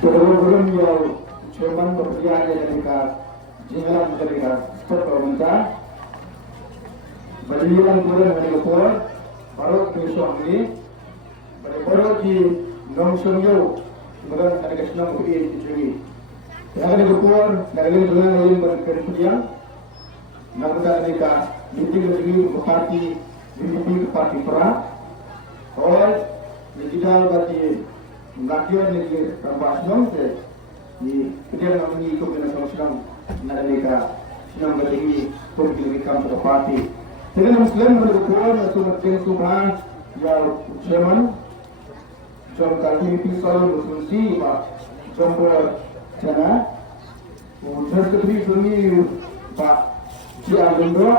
Sebelum yang cuman berpihak dari jalan dari stop pemerintah, berjalan turun dari Kupur, baru besok ini, baru di Nongsunyo, kemudian ada kesenang kuih dicuri. Yang dari Kupur, dari dengan lain berkerugian, nampaknya mereka meeting dengan parti, meeting parti perang, oleh digital bagi mengakhir negeri Rambasong di kedua mengi kombinasi Islam mereka senang berdiri politik kampanye parti. Dengan Muslim berkumpul bersama dengan Subhan yang Jerman, John Kali Pisau berfungsi Pak John Chana, terus kedua ini Pak Jiang Bendo,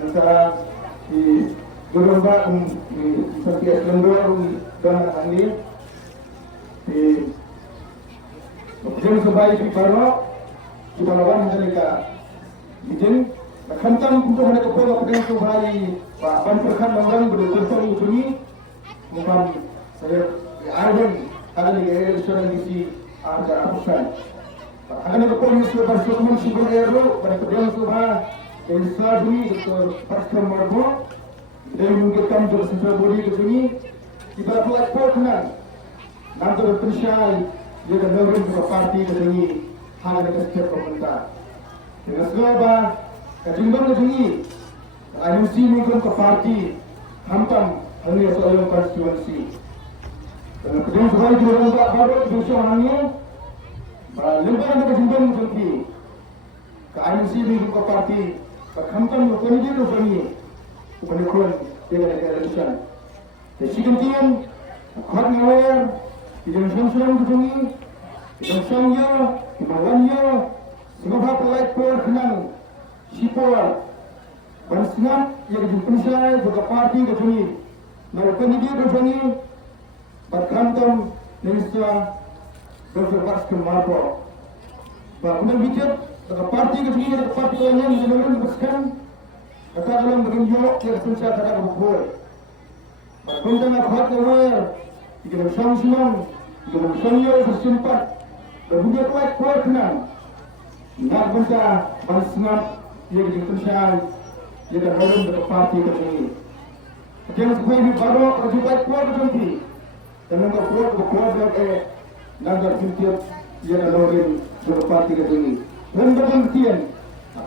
antara di Geromba di Setiap Lembur dan Andi di Jen Sebaik di Paro di Palawan mereka izin kantan untuk ada kepala pedang Sebaik Pak Ban Perkan orang berkumpul ujungi bukan saya ada di restoran di ada apusan akan ada polis bersama Subhan Ero pada pedang Subhan dan Sabri Dr. Pastor Marbo dari menggunakan jasa bodi ke sini kita buat portnan nanti berpersai dia akan dorong ke parti ke sini hal ada setiap pemerintah dengan sebab kejimban ke sini IMC menggunakan ke parti hantam hanya soal konstitusi dan kedua sebab dia orang tak baru besok hanya lembaga ada kejimban ke sini ke IMC menggunakan ke parti ke hantam ke pendidik ke sini penekuan dengan election. Jadi kemudian khot ngawar di dalam senang begini, di dalam sangya, di bawahnya, sebab pelai per kenang, sipor, bansingan yang dipersai juga parti begini, melakukan dia begini, berkantor Indonesia berfirman kemarpo. Bangunan bicara dengan parti begini, dengan parti lainnya menjadi besar. Kata dalam berunjuk yang susah kata berkumpul. Berkumpul dengan khot awal, jika bersama-sama, jika bersama bersimpat, berhubungan kuat kuat kenal. Nak benda bersemangat yang dipercayai, yang terhadap dengan parti tersebut. Jangan supaya ini baru berjumpa kuat berjumpa. Dan memang kuat berkuat nagar setiap yang ada dengan parti tersebut. Dan berjumpa,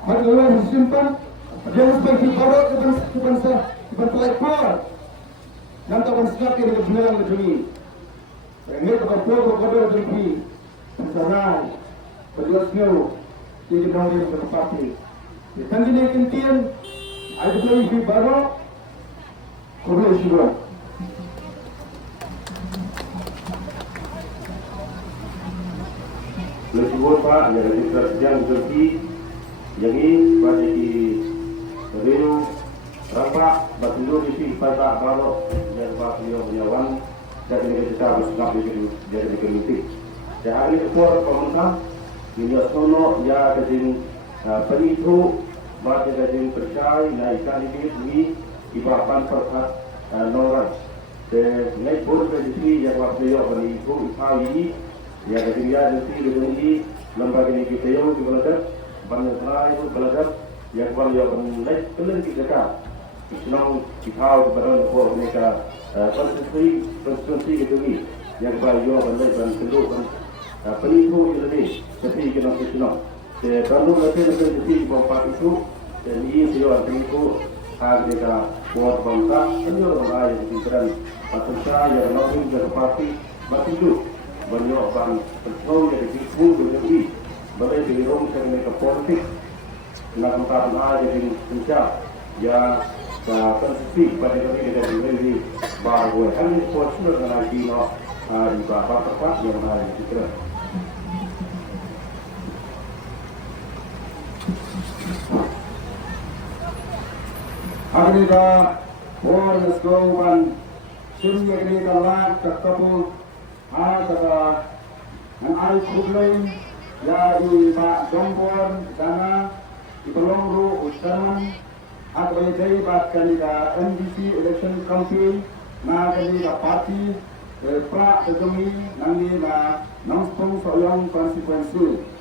khot awal bersimpat. Jangan seperti barat ke bangsa berkelakar. Nanti akan sekali dengan jalan ke sini. Ini berkumpul berkumpul berjumpa. Sekarang berjual snow jadi orang yang berparti. Di tangga ini kentian ada lagi barat. Kumpul semua. Lepas Pak, yang dipersiapkan Turki, yang ini pada di Rio Rapak Batu di sini pada Baru dan Pak Rio Menyawan dan kita bersikap jadi komuniti. Dan hari keluar pemerintah ini asnono ya kejin penipu baca kejin percaya naikkan ini ibaratkan perkat noran. Dan naik pun di sini yang waktu Rio penipu ini ya kejin ya di sini lembaga ini kita yang belajar banyak sekali itu belajar yang kalau yang naik kalian kita kan senang kita berada di mereka konstitusi gitu ni yang bayu bandai dan kedua kan penipu ini tapi kita senang kalau mereka konstitusi bapa itu dan ini dia penipu harga buat bangsa ini orang lain pikiran atau saya yang lain dari parti itu banyak bang contoh yang ditipu dengan ini boleh dirong dengan politik melakukan aja di puncak ya konstitusi pada kami dari negeri baru hanya suatu dengan dino di bawah tempat yang ada di situ. Hari ini orang sekolah sini ini kalah ketemu ada yang ada problem ya di Pak Jompor sana di Pelongru Ustaman atau dari Pak Kandidat NDC election campaign na kandidat parti pra kami nanti na nangspong soyong konsekuensi.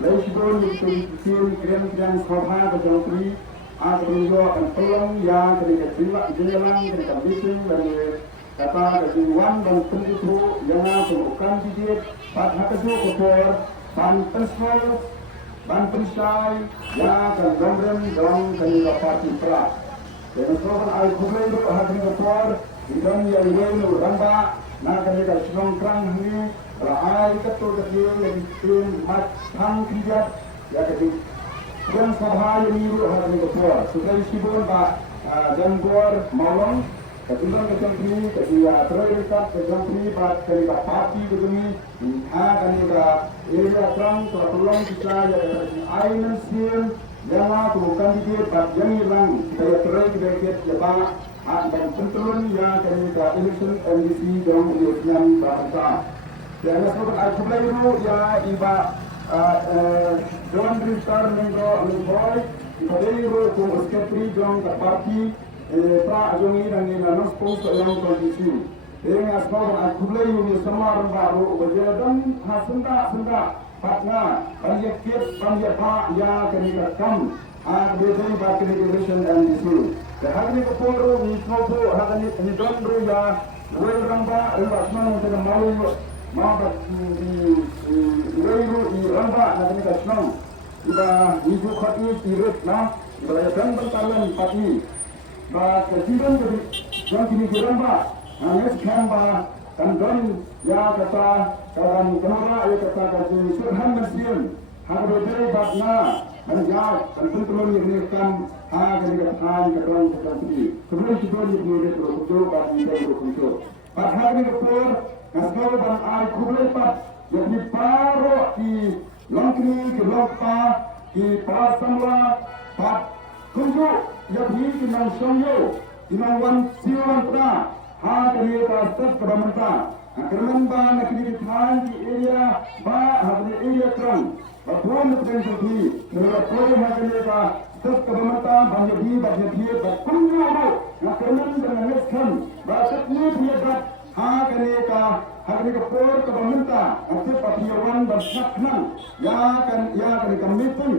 Leisibon itu kirim sabha kejangkri akan akan peluang yang ketika jelang ketika bising dari kata kejiwaan dan pendidiku yang bukan dikit pada kesu kotor dan pensel dan pensai yang akan gambaran dalam ketika parti pra. Dan soal al-Qur'an itu hati kotor dan yang lain ramba nak ketika senang kerang ini Rahai ketua kecil yang dikirim mat tang kijat ya ketika dan sabha yang miru hari ketua sudah disibun pak jangkor maulong ketimbang kejangkri ketika terlihat kejangkri pak ketika parti kejangkri ketika area terang terpulang kita ya ketika air siang yang bukan dikit pak yang hilang kita terlihat ya pak dan penturun ya ketika election NDC dalam kemudian bahasa. Ya, sebab al-Qur'an itu ya iba John Ristar Mendo Boy iba itu ku sekretari John parti pra jongi dan ni nanos post yang kondisi. Dengan sebab al-Qur'an itu semua orang baru berjalan senda patna banyak pak ya kenika kam bedai baki regulation and issue. Hari ini keporo ni sopo hari ini dondro ya luar ramba semua dengan malu Maaf di ramba nanti kita senang. Iba ibu khati irit na iba ya dan bentalan pati. Ba kejadian jadi yang kini ramba. Nangis kamba dan ya kata kawan kenapa ya kata kaji surhan mesin. Harga dari batna menjauh dan pentelur yang direkam harga dikatakan ketuan seperti sebelum kita diberi terus bagi kita berkumpul. Pada hari ini Nasgau dan al-Kublepat yang diparo di Langkri, di Lokpa, di Prasamla, Pat Kunjuk, yang di Nang Songyo, di Nang Wan Siwan Pra, Hakani Kastat Kebamentah. Kerana nak ditahan di area di area kerang, batuan tertentu di, kerana kau hakani Kastat Kebamentah banyak di, berkunjung. Kerana dengan neskan, batasnya dia hari kepor kebamentah aktif papiawan bersaknan ya kan kami pun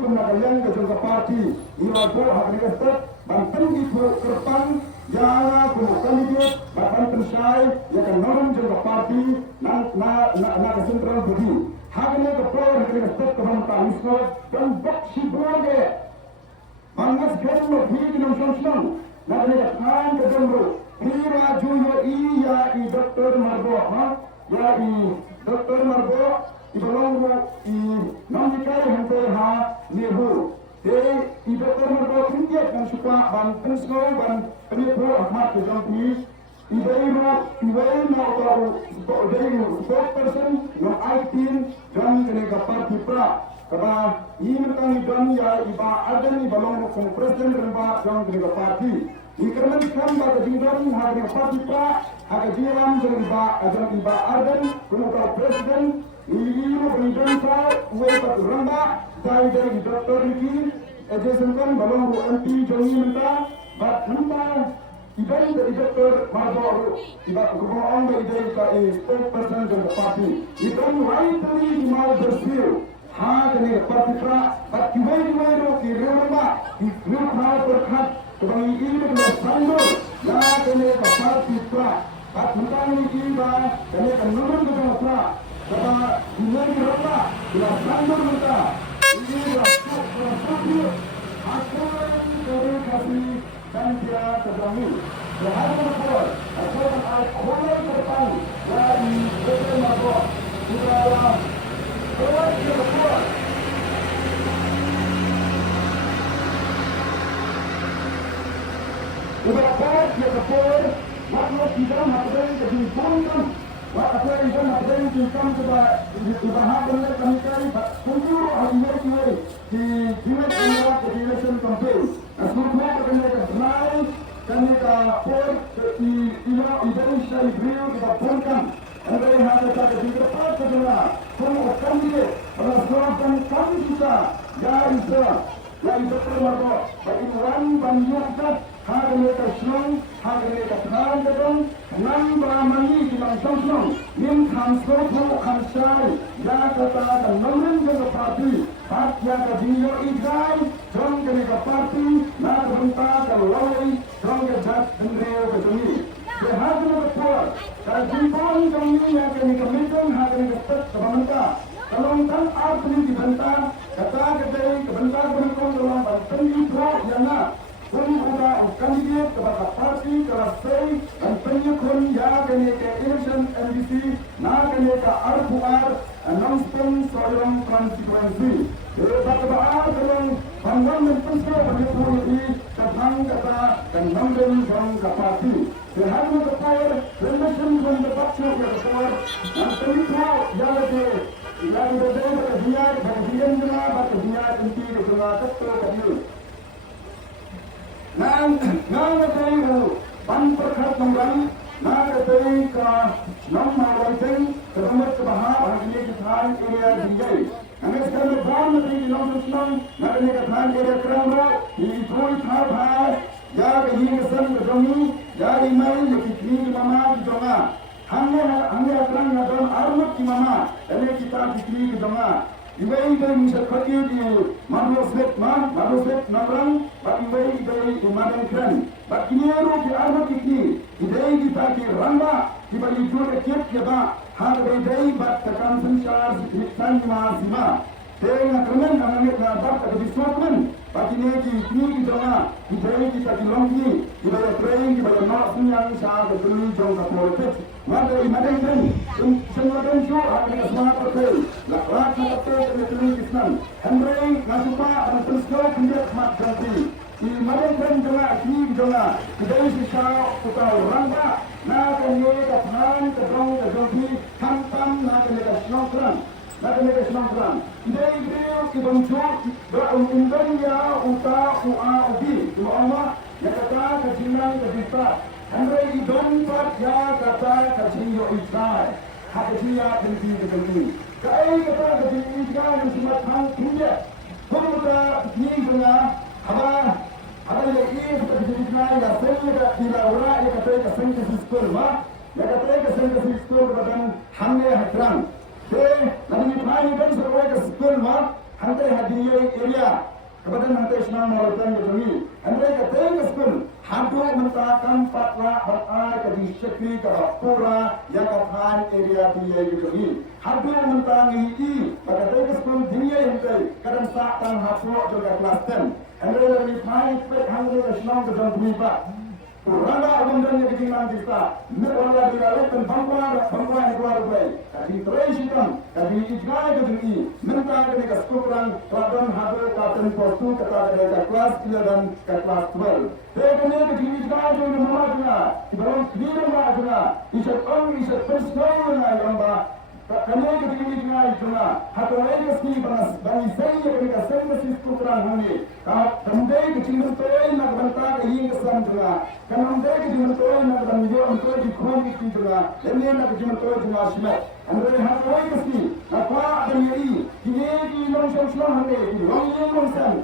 penagayan ke jangka parti ilago hari kestet banten itu kerpan ya kemudian dia bahkan pensai ya kan norm jangka parti na kesentral budi hari kepor hari kestet kebamentah isno dan baksi berge bangas kan lebih dengan sosial na kan ke jangka Kira juyo iya Dr. Margo ya Dr. Margo ibalongo nangikai hante ha nehu Dr. Margo kintiat kan suka ban pensno ban penipu ahmad kejampi ibairu atau spokesperson no aitin dan kenega parti pra kaba imerkang dan ya iba adan ibalongo kong presiden remba dan kenega parti Ikerman kan pada jindan hari parti pra hari jiran jadi iba arden kuno presiden ibu penjun pra uai pat ramba dari doktor ini ejesunkan balong MP jongi menta bat hamba ibai dari doktor marbo iba kubohong dari spokesperson dari parti ikan lain tadi mau bersih hari parti pra bat ibai ro kiramba ikut hal berkat Kebang ini adalah sandur ya kene pasar pitra at bukan ini ba kene kanurun ke pasar kata dunia berapa bila sandur kita ini rasuk aku dari kasih dan dia kebangun sehari berbuat aku al-Qur'an terpang dari betul mabuk sudah keluar dia berbuat Ubapat dia kepor, makna kita makan kehidupan, makna kita makan kehidupan sebab ibahat benar kami kali kunjung hari ini di Jumat Jumat election campaign. Asmula kami kenal kami kepor di Indonesia Ibril kita ponkan. Ada yang ada pada di depan saudara, semua kami rasakan kami kita dari Islam, dari Bermargo, bagi orang banyak hari mereka senang, hari mereka tenang, Nang Brahmani di Bangsa Lim Kamsoto Kamsai Ya kata dan Namun Jaga Parti Partia Kajinyo Idai Jom Jaga Parti Na Banta Kalawai Jom Jaga Dendreo Kajuni Sehadra Kepuar Kajimpon Kami Yang Kami Komitmen Hakani Kepat Kebanta Kalong Tan Artini Dibanta Kata Kedai Kebanta Berikon Dalam Bantani Pro Yana Udah kandidat kepada parti kerasai dan penyokong ya kene ke election MDC na kene ke RPR announcement soal konstituensi. Berbagai dalam pandangan pensiun penyeluruh ini tentang kata dan nombor jangka parti. Sehingga kepada election konstituensi yang besar dan penyokong ya lebih yang berbeda dengan bagian mana bagian inti dengan tetap kecil. Nang tayo ban perkat nonggang na tayo ka nang mawalting kerumat kebaha bahagia kethan area dinjai. Ang sekarang ban natin ilang sunang na tayo kethan area kerangro itoy thar ya kehingasan kejomi ya imay yakitni mama kijonga. Hangga kerang na don armut ki mama ele kita dikni kijonga. Ibai misal khati di maroslet nabrang bak ibai di madan kran bak kinero di arma kikni idai di taki ramba di bali jure kep ya ba har idai bak takam sanchar hitan ma sima tenga kerman anane na bak di sokman bak ini di kni di jona idai di taki longki ibai train di bali no sunyang sa ke beli jong ka politik mada i madan kran semua dan show akan semua partai lakrak partai kemudian Islam Henry Nasupa dan Terskau Kenjat Mat Ganti di madan kran jona kni jona idai sisa ukau rangga na kanye kathan kedong kejogi hantam na kanye kasnokran idai beliau kibangcu berundang ya uta ua ubi dua Allah ya kata kejinan kedista Henry idon pat ya kata kejinyo isai hakijia binti kejogi kai kata kejinyo isai yang simatang kunjat kumta ni guna Apa yang ini seperti ini ya saya tidak orang yang kata kesan kesikul mah ya kata kesan kesikul bahkan hamne hatran deh nanti pani kan sebagai kesikul mah hantai hadiah area kepada hantai senang melakukan begini hantai kata kesikul hantu mentakan patwa berai ke di sekri ke pura yang katakan area dia begini hantu mentangi ini kata kesikul dunia hantai kadang saatan haflo juga kelas 10 Anda lebih baik berhangga Islam ke dalam dunia. Rangga abundanya ketinggalan kita. Mereka dilakukan bangkuan keluar baik. Kali terisikan, kali ijgai kedui. Minta ketika sekurang peladan hadir kapten postu kata ketika kelas 11 dan kelas 12. Tekniknya ketika ijgai jadi memajuna. Ibarat kira memajuna. Isat isat persaudaraan yang bah. Kami ketika ijgai cuma hatuai meski bani saya ketika saya meski sekurang ini. Kandai kecil toy nak banta keing kesan juga. Kandai kecil toy nak banjo toy di khom itu juga. Ini nak kecil toy juga smet. Andai hatuai meski apa ada ini. Kini long long hande, long san.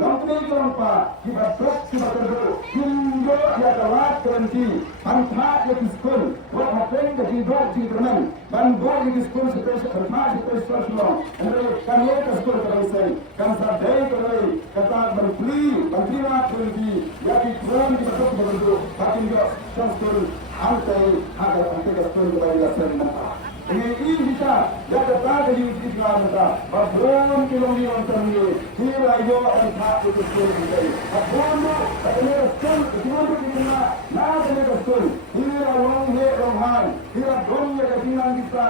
Long ni long pa. Kita truk kita terus. Hindu ya kawat kerenti. Pantha ya kiskul. Buat hapeng kecil dua kecil kerman. Banbo ya kiskul seperti kerma seperti sesuatu. Andai kami kiskul terusai. Kan sadai terus kata berfli, berfirma berfli. Jadi Quran dibentuk berbentuk. Tapi juga kiskul hantai agar hantai kiskul kembali lasan mata. Ini bisa jika tak di Islam kita beberapa kilometer terlalu hingga yo entah itu sulit. Apabila ada skol itu kita nak ada skol hingga long hingga dunia ketinggalan kita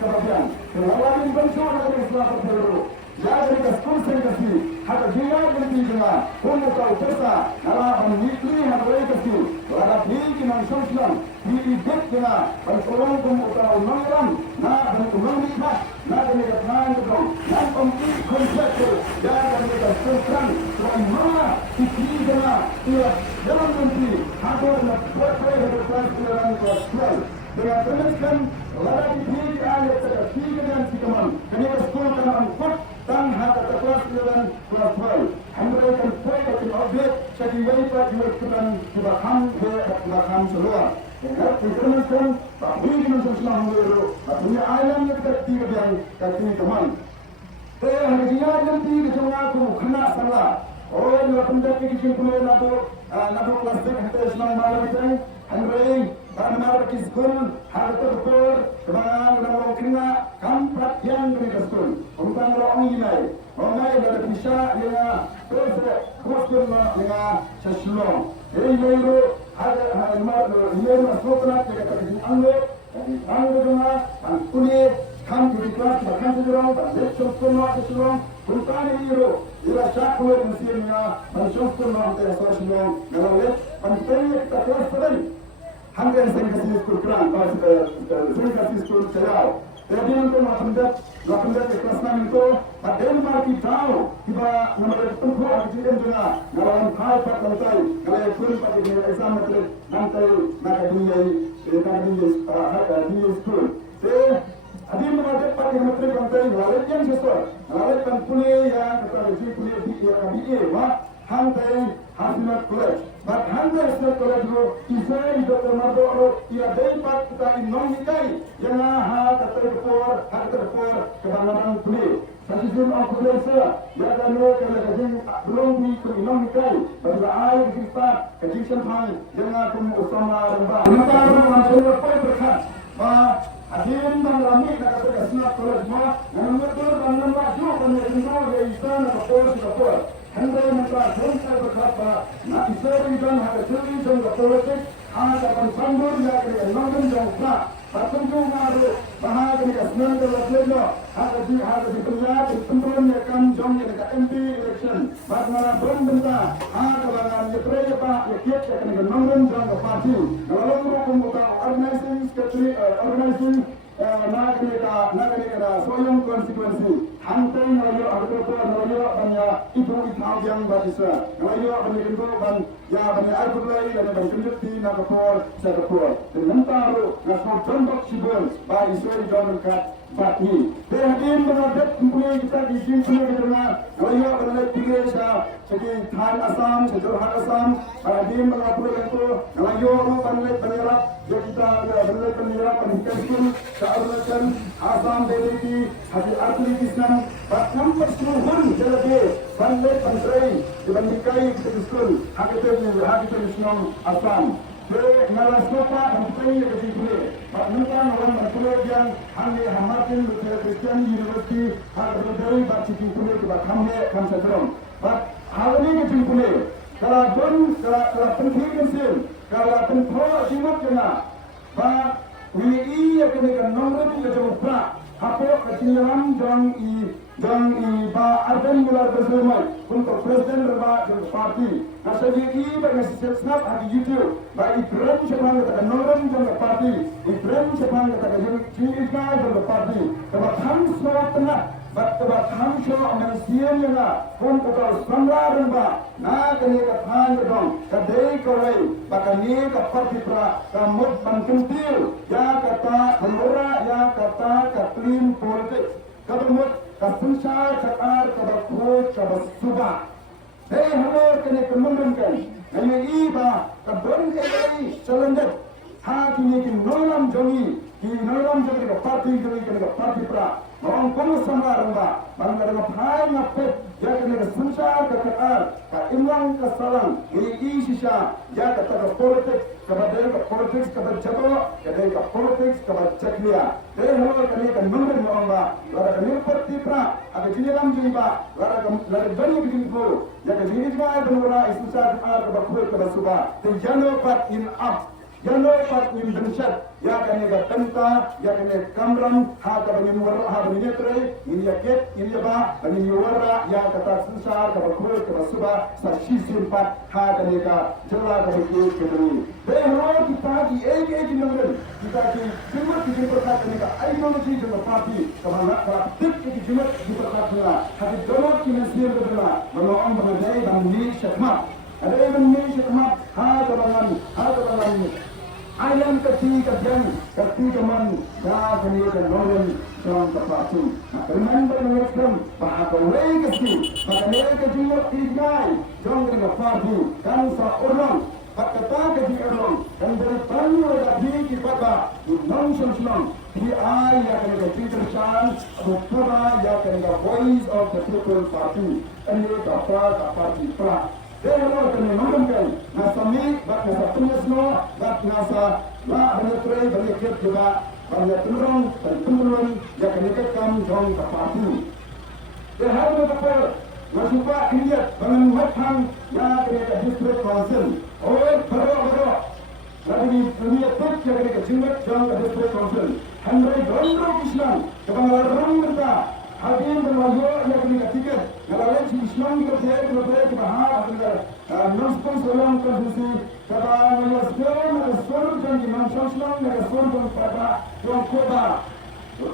kebagian. Kalau ini bentuk dari Islam terlalu. Jadi skol sendiri hak dia berarti juga pun kau tersa kalau menikmati hak dia itu. Kalau dia manusia Islam diikat juga berkorban kemudian mengeram nak mengeram nak mengeram itu nak komplit konsep jangan mengeram semua ini juga ia dalam nanti ada nak buat dengan kuasa dengan teruskan lagi ini ada sekali dengan sikaman kena sekolah kena angkut dan hak kelas dengan kelas 12 Hamilton poin dari objek jadi wajib juga sebaham seluar. non Islam dulu. Punya ayam yang kerti yang kerti teman. Hanya nanti kecuma aku kena salah. Oh, yang penjati kecil punya nado plastik kita Islam malam itu. Henry, Bagaimana kiskun hal terpur kebangan orang kena kampat yang berkeskun. Bukan orang ini. Orang ada pisah dengan terus kostum dengan sesulung. Ini itu ada ini masuk nak kita kerja anggur. Anggur dengan kulit kam di kelas makan seorang dan sesulung sesulung. Bukan itu. Ia cakap mesinnya mensusun nanti sesulung. Kalau lihat penting kita kelas sedang. Hanggang sen kasi school plan pas sen kasi school chayao jadi untuk lapandat kelas 6 itu pada marki tahu tiba nomor tentu accident juga ngalawan hal pak lantai kalau pun pada exam materi nanti nak dunia school adi mengajar pada materi lantai lalat yang sesuai lalat kan kuliah yang kita kuliah di KBA wah hantai Hafimat College. But hantai Hafimat College lo isai Dr. Mardoro ia dapat kita inomikai yang terpur kebanyakan kuliah. Sasisun aku biasa ya kan lo kalau kajing belum di inomikai pada air kita kajing sampai jangan kamu usama rembah. Kita langsung lepas berkat. Hadirin dan ramai nak kata Hafimat College mah nama betul dan nama juga penyelenggaraan dari istana kapur. Hendak mereka bangsa berkata, nak iseri dan ada seri dan berpolitik, ada pensambur yang dengan nonton yang sah. Tertentu ngaruh bahagia dengan senang dalam lelaki. Ada di penjara tempat yang akan jom yang dekat MP election. Bagaimana berbenda, ada bagian yang terlepas yang kita dengan nonton yang berparti. Kalau mereka membuka organisasi Naga soyong konstituensi hantai ngalayo agro ngalayo banya ibu itau yang batisa ngalayo banya ibu ban ya banya agulai dan ban kunjuti nagapur sagapur dengan taru ngasor jambak sibel ba isoi jonkat batni behadin mengadat kumpul kita di sini kita ngalayo banya tigesa segi than asam sejurhat asam behadin mengapur itu ngalayo banya penyerap ya kita banya penyerap pendidikan Arulakan Asam Delhi Haji Artuli Islam bahkan perseluruhan jelaje bandai pantrai dibandingkai sesuatu hakikat Islam Asam ngalas kota dan penyi ke sini bahkan orang berkuliah yang hanya hamatin Christian University harus dari baca kuliah ke kami sedang hal ini ke kuliah kalau penting mesin kalau penting simak kena Wii akan dengan nomor itu kecuali apa kecilan dan ba ardan bulan bersama untuk presiden berbagai parti. Asal ini bagi snap ada YouTube. Bagi brand siapa kata nomor itu parti. Brand siapa kata jadi dan parti. Sebab kami semua tengah. Sebab kami semua manusia yang pun kita sambal remba. Nah kini katakan dong. Kadai kawai. Bahkan ini parti pra kamut penting. Ya kata pelora, ya kata katlim politik. Kadumut kasusah cakar kabakut kabasuba. Hei hamor kini kemungkinkan. Hanya iba kabun kini selendet. Kini nolam jongi. Kini nolam jongi ke parti pra. Orang kuno sama ramba, bangga dengan hai ngapet, ya kena susah kekal, imlang kesalang, ini sisa, ya kata politik, kepada politik kepada jatuh, kepada politik kepada ceklia. Dari hal kini kan mungkin orang lara kini parti pra, ada jenis lam jiba, lara banyak jenis guru, ya jenis mana benora susah kepada subah, dan jangan lupa in up. Yang dapat mendengar, ya kini tenta, ya kini kamram, ha kini warra, ha kini netre, ini yaket, ini apa, ini warra, ya kata susah, kata kulit, kata subah, saksi simpat, ha kini jelas kini kini. Dehro kita di ege nomor, kita di jumat di perkat kini ideologi jumat parti, kemana praktik di jumat di perkat kini, hati donor kini sir kedua, menolong mengenai dan ini syakmat, ada yang ini syakmat, ha kabangan. Ayam ketiga teman dah kemudian nolong dalam terpaksa. Remember Muslim bahawa mereka sih, mereka juga tinggal jangan dengan parti dan seorang kata ke di erong dan dari tanu lagi kita di nonsen senang di ai ya kan ke Peterson Bukara ya kan ke Voice of the People Party ini apa parti pra dia orang kan mengambil nasami bak nasa penyesno bak nasa la benetre beneket juga banyak turun dan turun ya kan ke kam jong ke parti dia harus apa Masupa India dengan matang ya kerja district council. Oh, baru. Lagi dunia pun kerja jimat jang district council. Handai gondro Islam. Kebanyakan orang mereka hadir berwajib yang kerja tiket. Kalau si Islam kerja ke bahar kerja. Nampun selang kerja kebanyakan sekarang ada seorang yang dimaksud Islam ada seorang pada yang kuda.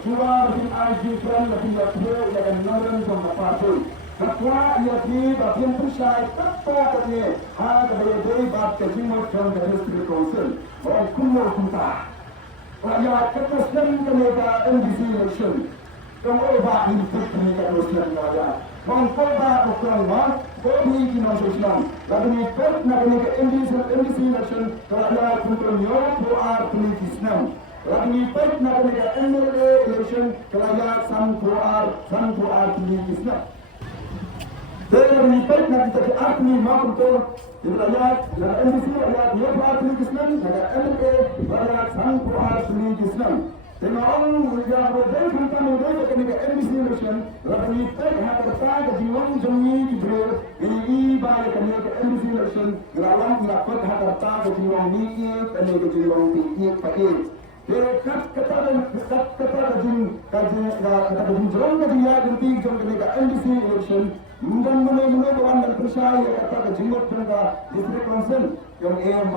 Cuma mungkin aji kan lebih yang orang yang berparti. Fatwa yakni bagian perusahaan tepat katanya kepada dari bab kejimat dan district council orang kumur kumta rakyat ketersediaan kemereka NDC election kamu ubah hidup kemereka Muslim rakyat orang kota ukuran mak kodi kinan Islam lalu mikir nak kemereka NDC election rakyat untuk nyor puar politik Islam lalu mikir nak kemereka MLA election rakyat sang puar politik Islam Saya melihat nanti jadi akni maupun tu rakyat, NDC rakyat, dia berarti Islam, rakyat MLA, rakyat sanggup asli Islam. Dengan orang yang berdaya tentang berdaya ketika NDC election, rakyat melihat harta kejiwaan jami diberi, ini baik ketika NDC election, rakyat dapat harta kejiwaan ini, ketika kejiwaan ini pakai. Kata kajin jom kajian ganti jom ketika NDC election. Mungkin mulai kawan dan percaya kata kejimat mereka district council yang E4.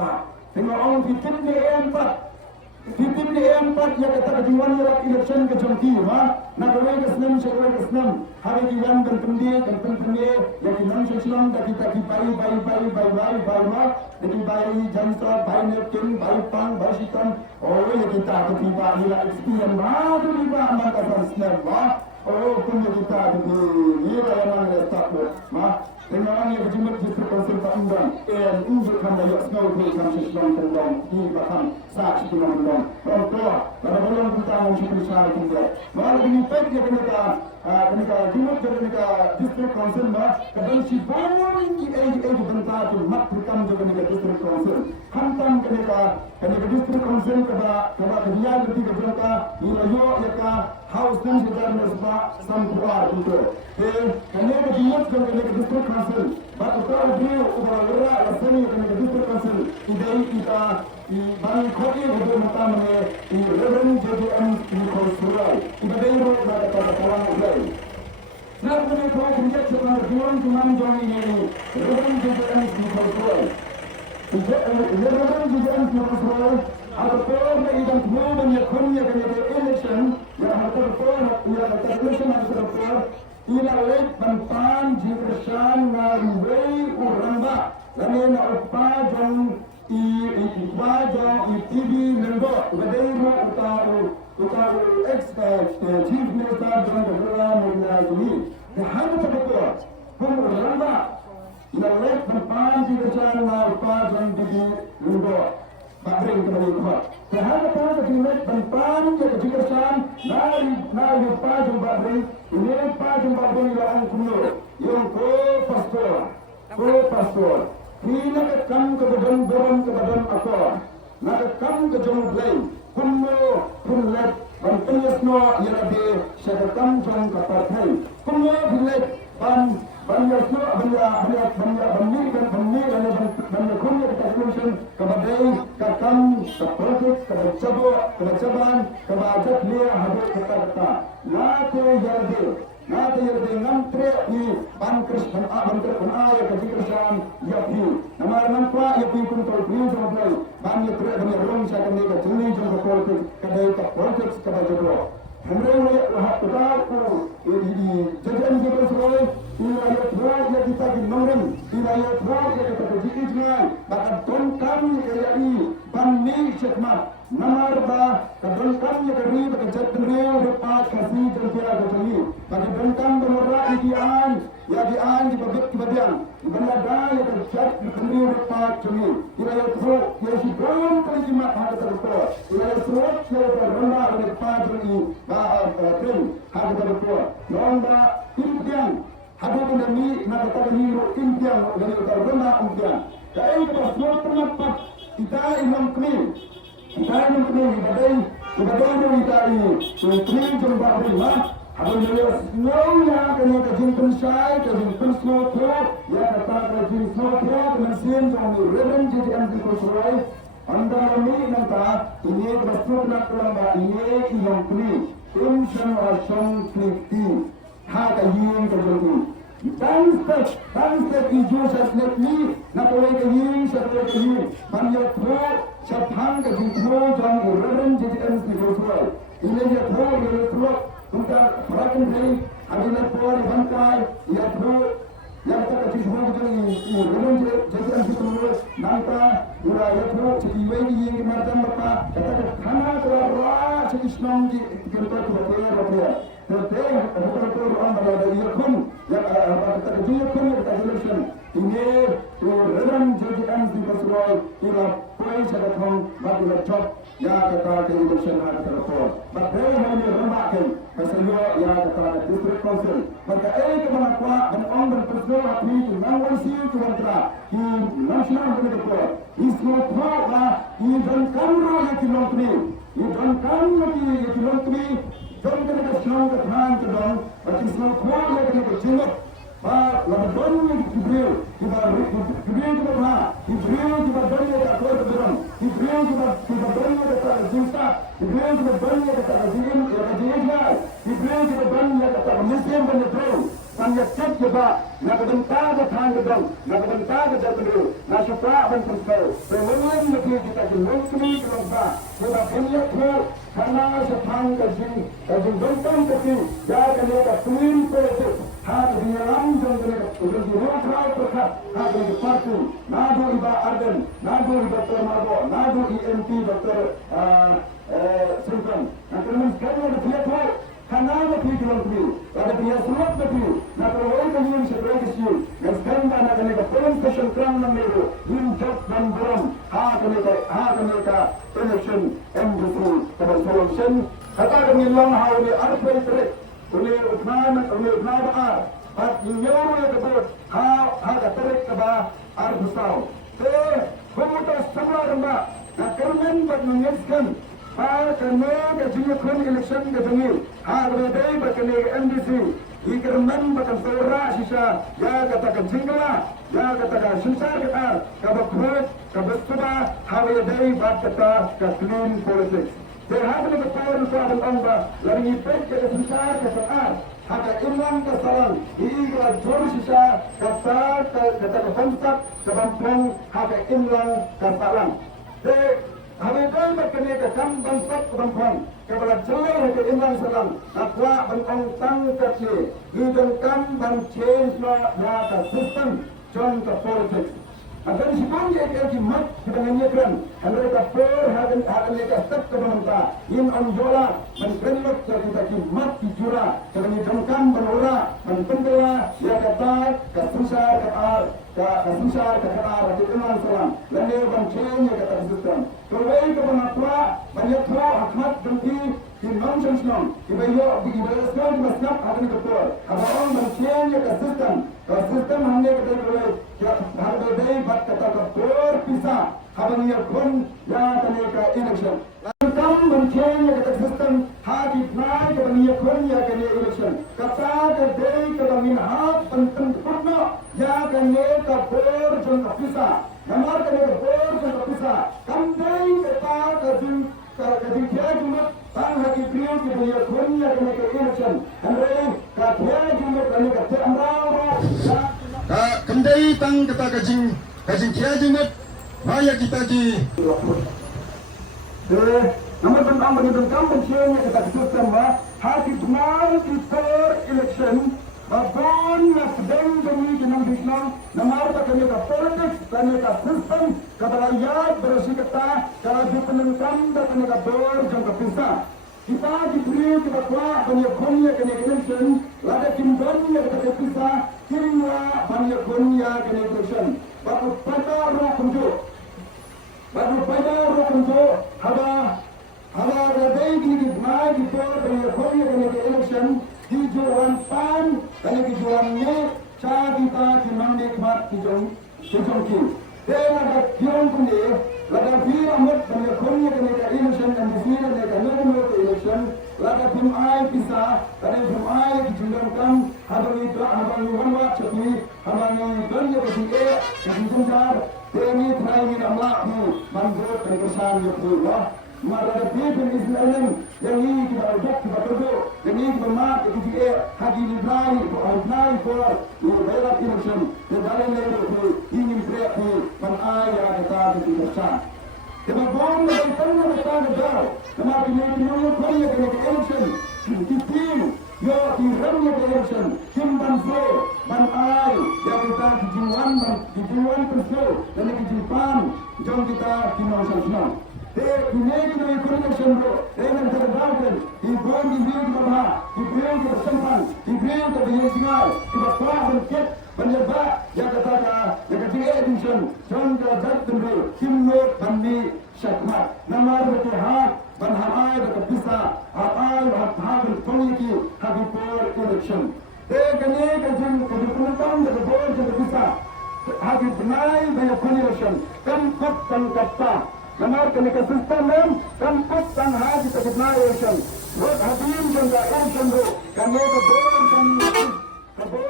Tengok orang fitur di E4. Fitur di E4 yang kata kejiwan yang election kejongki, nak orang kesenam, seorang kesenam. Hari kian dan pendi, yang kian Islam dah kita bayi, jadi bayi jantra, bayi nepkin, bayi pang, bayi sitan. Oh, yang kita ketiba ila experience, baru tiba amat kasar Islam, Oh, punya kita di yang mana letak dengan yang berjumpa di district council dan unjuk kanda yang snow di kampus Islam tentang di bahkan saat itu tentang orang tua pada bulan kita mensyukur saya juga malah ini baik dia kenika jumpa kenika district council kadang si banyak ini bentar tu mat berkam juga kenika district council hantam kenika district council kepada dia lebih keberapa ilayo yaka house dan sejarah nesba sampuar itu kenika jumpa kenika district council batu dia ubah rasanya kenika district council idai kita bang kodi hudu matamane reverend JDM Nikolsurai ibadai ro kata kawan ulai nak punya tuan kerja sebenarnya tuan cuma jom ini reverend JDM Nikolsurai reverend JDM Nikolsurai atau pernah idam semua banyak punya kenika election yang atau election atau ila lek bantan jikresan ngarwei uramba lain apa jong TV member Gadairu utaru ex-chief minister dengan negara Melayu dihanya terbetul pun uramba ila lek bantan jikresan apa jong TV member Bagring kembali kuat. Terhadap pada jimat bantan jikresan nari pajung bagring ini pajung bagring yang kumur yang ko-pastor Hina kam ke badan akor nak kam ke jom lain kumur bantunya yarabe syakam jom kapartai kumur bilet banyak kumur calculation kabadai kakam kapolitik kebacaban kebajak dia habis kata Nate yerde ngantre ni bankers ban ayah kejikesan yapi namar nampa yapi kontrol please oblai ban yatre ban rong sakam ni kajuni jong politik kadai ka politik kabajabo hamre utar ko jajan jebel soy wilayah dua yang kita ginongren wilayah dua yang kita jikijngai bahkan tongkam yai banni sekmat namar ba kadongkam yang keri bekerja dengan repat kasih jengkira kejali bagi bentang bermurah idian ya di dan di bagian benda dan yang terjadi di kendiri depan cermin wilayah teruk yang sebelum terjimat harga terkuat wilayah teruk yang rendah dari depan cermin trim harga terkuat nombor impian harga kendami nak kata hero impian dari utara rendah impian dan kepada semua pendapat kita imam kemil kita imam kemil ibadai kita ini kemil jumpa lima Habis lewat semuanya kena kajin pensai, kajin penslow ya kata kajin slow kemensian kami reben jadi anti konsurai. Anda ini nanti ini berasal dari kelamba ini yang kini imsan asam kliti hak kajin kajin. Dan step hijau sasnet ni nak oleh kajin sasnet kajin. Banyak sapang kajin jam reben jadi anti konsurai. Ini dia dia untuk merakan dari adalah puan bangkai ia perlu yang kita kasih semua kita ini belum jadi anti semua nanta mula ia perlu jadi yang macam apa kata karena terlalu Islam di kita berbuat tetapi betul-betul orang berada ia pun yang kita kerja pun kita election ini dalam jadi anti bersuai ia poin sangat hong bagi job ya kata election ada terlalu tapi hanya remakan Masalah yang kata district council. Maka kemanapun dan orang berpersoal api dengan siu kementerian di nasional berikutnya. Islam lah ikan kamera yang kilomtri, ikan kamera yang kilomtri. Jangan kena kesan ketan kedong. Islam yang kena kecilak. Laban Jibril, Jibril kita bah, Jibril kita beri kita kuat berang, Jibril kita beri kita cinta, Jibril kita beri kita azim, Jibril kita beri kita Muslim benar. Tanya cek juga, nak bentar ke tang gedong, nak bentar ke jatuh, nak syukur dan percaya. Sebelum nanti kita jumpa kelompok, kita punya tu, karena sepang kaji bentar kaji, jangan kita tuin politik. Hak dialam jangan kita udah dirokai perkat, hak dipartu, nado iba Arden, nado iba Dr. Margo, nado EMP Dr. Sultan. Nanti sekali ada dia tu. Kanal lebih dalam tu, ada dia surat lebih. Nak orang kalian sebagai siul, yang sekarang mana kena ke polling station kerang namanya, hinjak dan beram, mereka election embassy, kalau solution, kata kami lang hauli arbitrate, oleh utman baar, pat nyawa yang kebut, tarik kebah arbusau. Komutas semua rendah, nak kermen buat mengeskan. Kerana kajian kon election ketemu, hari ini berkene NDC, ikerman bakal seorang sisa, ya katakan jingkala, ya katakan susah kita, kabut, kabutba, hari ini berkata clean politics. Terhadap kebetulan soal amba, lagi pek ke susah kesalahan, hanya iman kesalahan, hingga jor sisa kata konsep kebangkitan, hanya iman kesalahan. Hari ini berkene kesam bangsat perempuan kepada jalan ke Imran Salam akwa bangkang tangkatnya hidupkan dan change the system contoh politics. Akan sebenarnya kita mat dengan nyekran mereka hakan mereka step ke pemerintah in onjola menkenok kita mat dijura dengan jangkam benora menpendela ya kata kesusah ke arah di Imran Salam lalu bancenya kata sistem Kawai ke pengatua banyak tua Ahmad Dengki di non-sensional ibayo sekarang di masnap akan diketua orang bancenya ke sistem hanya kita boleh harga day bat kata ketua pisah habangnya pun yang akan ke election Langkam bancenya kata sistem hati naik habangnya pun yang akan election kata ke day kata minhab penting purna yang akan ke bor jangka pisah Namar kena berbor jangka pisah kandai kata kajin dia cuma tang hati priu kemudian dunia kena ke election Andre kata cuma kena ke amrau kandai tang kata kajin dia cuma maya kita di Nama tentang menentukan pensiunnya kita sebutkan bahwa hati benar kita election Babon yang sedang demi jenang Islam, nama kita kena politik, kena sistem, kebelayat bersih kata, kalau dipenentang dan kena bor jangka pisah. Kita diberi Kibriu kita kuat banyak konya kena election, lada kimbannya kita pisah, kimla banyak konya kena election. Baru pada roh kunjuk, haba radai gini mai di por banyak konya kena election, dijuan pan, banyak dijuannya, cara kita kimang nikmat kijong ki. Dengan ada kijong kundi, lada fira mut banyak konya kena election dan fira kena normal election. Lada pimai pisah, tadi pimai dijundangkan, habang itu habang wanwa cepi, habang banyak kesinge, kesinjar, demi terakhir min amlakmu, mangrove dan kesan Allah. Mada pipin Islam yang ini kita ajak kita berdua, yang ini kita mak kesinge, hagi liblai, liblai for, bayar election, dan dalam itu ingin teriak man ayah kata kesingesan. Sebab bom dari tanah kita negara, sebab ini menurut saya kena election, kipiu, yo kiramnya election, kimban flow, ban ai, yang kita kijuan terus, dan kijuan, jom kita kimau senang. Ini kita ikut election bro, dengan terdapat, ibuan ibu kita, ibuan kita sempat, ibuan kita berjaya, kita kuat dan penyebab yang kata edition, contoh tertentu, kimno bandi syakmat, nama berkehat, banhamai berkepisah, apai berhafal poliki, habipur election. Dekani kajin kedudukan berbor berkepisah, habib naik banyak election, kamput dan kapta. Nama kenika sistem kampus dan haji terkenal election. Buat hadim jangka election bu, kami kebor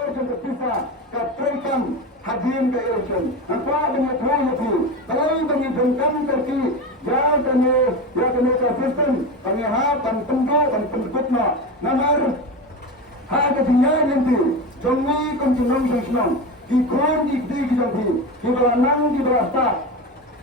dan terpisah, keterikan hadim ke election. Apa dengan tuan itu? Kalau dengan bengkam terki, jangan kenika sistem, kami dan tentu dan pendukutnya. Nama haji tinggal nanti, jangan kontinum senang. Ikon ikdi jangan, kibalanang kibarasta.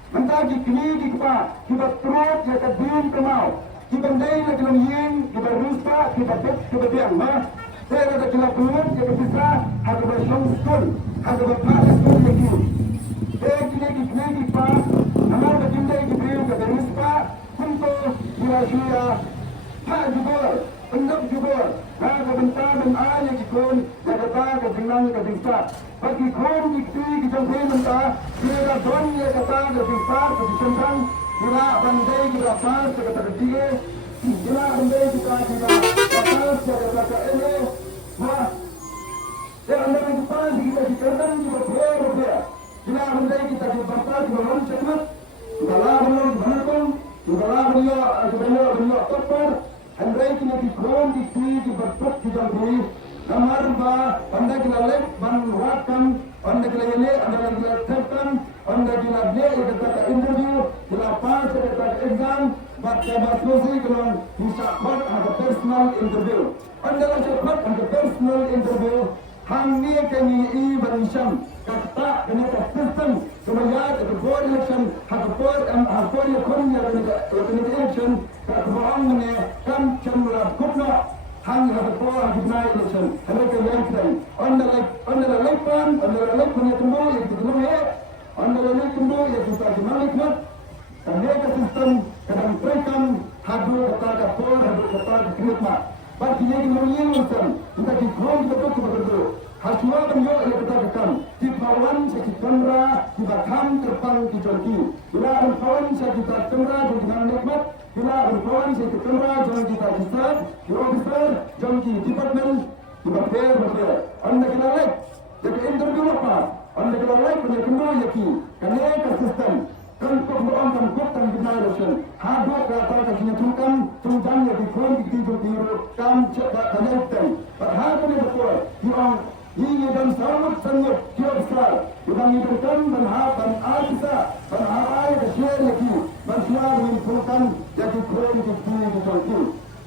Mentah kini kita terus ya kadin kemau, kita ndai lagi lomien, kita ruspa, kita bet, kita biang mah. Saya kata kita turun, kita bisa, harga bersong skul, harga berpas skul lagi. Saya kini kita, nama kita kita ruspa, untuk Malaysia, hak jubur, pendap jubur, harga bentar dan ayah jikun, jaga kejenang bisa. Bagi kaum kita mentah, kita don ya kata besar kebijakan, kita bandai kita pas kita ketiga, kita bandai kita pas kita ini, wah, ya anda kita kita dikerjakan kita berapa, kita bandai kita dibantar kita lancet, kita lawan berapa, kita lawan topper, anda kita di kaum kita berput kita beri. Namar ba anda kita lek ban rakam anda kita ini anda kita terkan anda kita dia kita interview kita pas kita exam baca bahasa kita bisa buat ada personal interview anda kita buat ada personal interview hamni kami i berisham kata dengan sistem semaya itu board election ada board yakun yang election kata orang ni kam cemla kupna hang ada pola hidnai election ada keyakinan anda lepan yang tumbuh yang dikenal ya anda tumbuh yang kita dinamik dan mereka sistem kadang mereka hadu kata pola hadu kata khidmat bagi yang menginginkan kita dikron betul betul haswa beliau yang katakan di kawan sekitarnya kita kam terbang di jodi bila kawan sekitarnya dengan nikmat bila kawan sekitarnya jangan kita bisa di officer jangan di department di berbeda anda kita like jadi interview apa anda kita like punya kendor yaki karena ke sistem kan pembuatan dan kota generation habis kata kasihnya tungkan yang dikron di jodi kam cepat connecting berhati betul yang ini dan selamat sanyut besar yang diberikan dan arisa dan harai kecil lagi dan selalu mengumpulkan jadi keren di jodi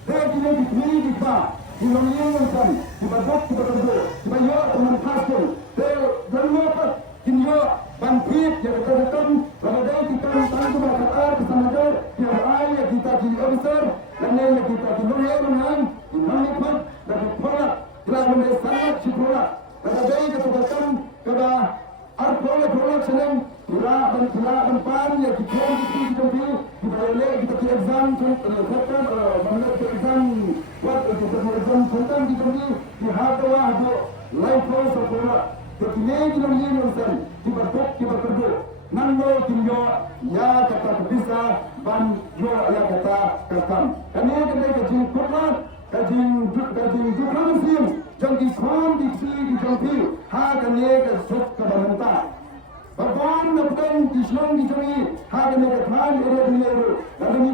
jadi di kita dilonginkan dibadok dibadok dibayar teman pasal dan dapat kinyo bangkit yang dikatakan ramadhan kita tanggung masyarakat bersama yang ayah kita di officer dan yang kita di mengenang dimana dan produk telah mendesak sekolah ramadhan dikatakan kepada produk senang kira pan yang kita di dibayar kita exam mengenai exam ini kita mengingatkan kita berdua nando tinjo ya kata bisa ban yo ya kata kasam kami kita kajing kurmat kajing musim jangki kon di jangki ha kami ke sok ke banta Bapak bukan di Islam di sini ha kami ke than ere dinero lalu ni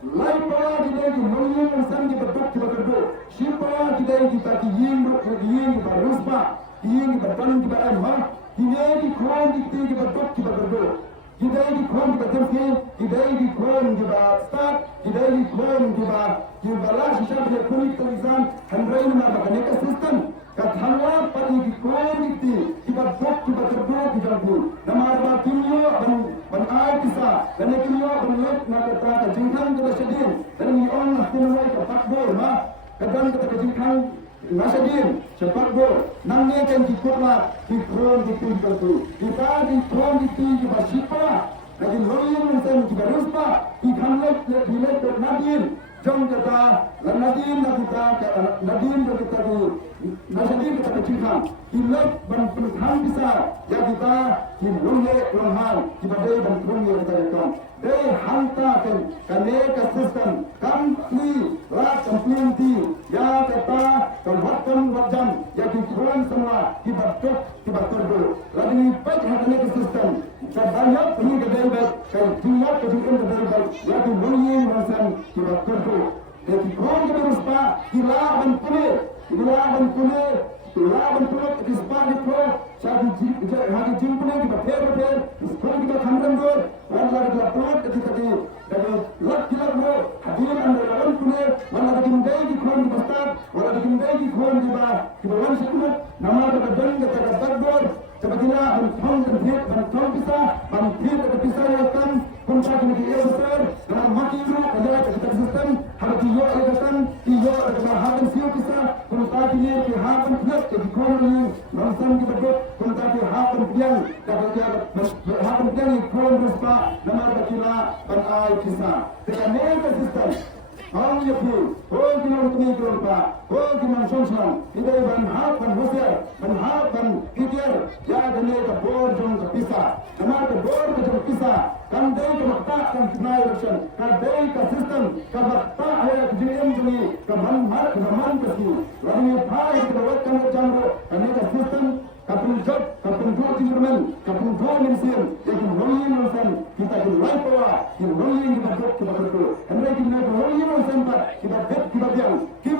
lain pada kita di mulia insan di berdua siapa kita yin berusba yin berban kita emah ini di kon di berdua kita di kon kita terke kita di kon kita start kita di kon kita lah sisa dia kulit tulisan handrai nama bagaikan ekosistem kathawa padi di kon kita berdua kita pun nama arba kimio ban ai kisa dan kimio ban let na kata jingkang kita sedih dan ni orang tinwai ke takbur ma kadang kita jingkang nasadin cepat gol nang ni kan dikutlah di kron di pintu tu kita di kron di pintu basipa lagi loyang insan kita ruspa di kamlet di let nadin jom kata nadin kita tu nasadin kita jingkang di let ban penhan bisa ya kita di longhal kita dei ban krunye kita rekam dei hanta kan ka system company la company ya kata kalhatan wajam ya di kron semua kita dulu lalu ni baik hadane ke system banyak ini kedai baik kan tiap kejutan kedai baik ya di loyang insan kita dulu jadi kron kita ruspa gila ban pune lawan pulut di sepadan pro hari jumpa kita fair sekolah kita kandang dor lalu kita pulut dari lak kita pro hadir anda lawan pulut lalu kita mendai di kron di besar lalu kita mendai di kron di bawah kita lawan sekolah nama kita dan kita bagdor sebabnya bantong bisa bantir bisa yakan kontak ini besar dalam mati itu adalah kita sistem harus iyo ada hadan siu bisa kontak ini ke hadan plus ke ekonomi langsung kita buat kontak ke hadan piang dapat hadan piang ikon ruspa nama kita bantai kisah dengan sistem Orang Yahudi, orang kita lupa, orang kita sonsang, kita ban husir, ban kitir, ya kene ke bor jong ke pisah, nama ke bor ke jong pisah, kan dei ke makta kan kenai election, kan dei ke sistem, ke makta ayat JM juni, ke man ke si, lalu pai ke bawat kan jamro, kan ke sistem, kapun job, kapun dua timurmen, kapun dua minsian, jadi loyang insan, kita ke life power, kita loyang kita job kita berdua, hendak kita loyang sempat kita biang kim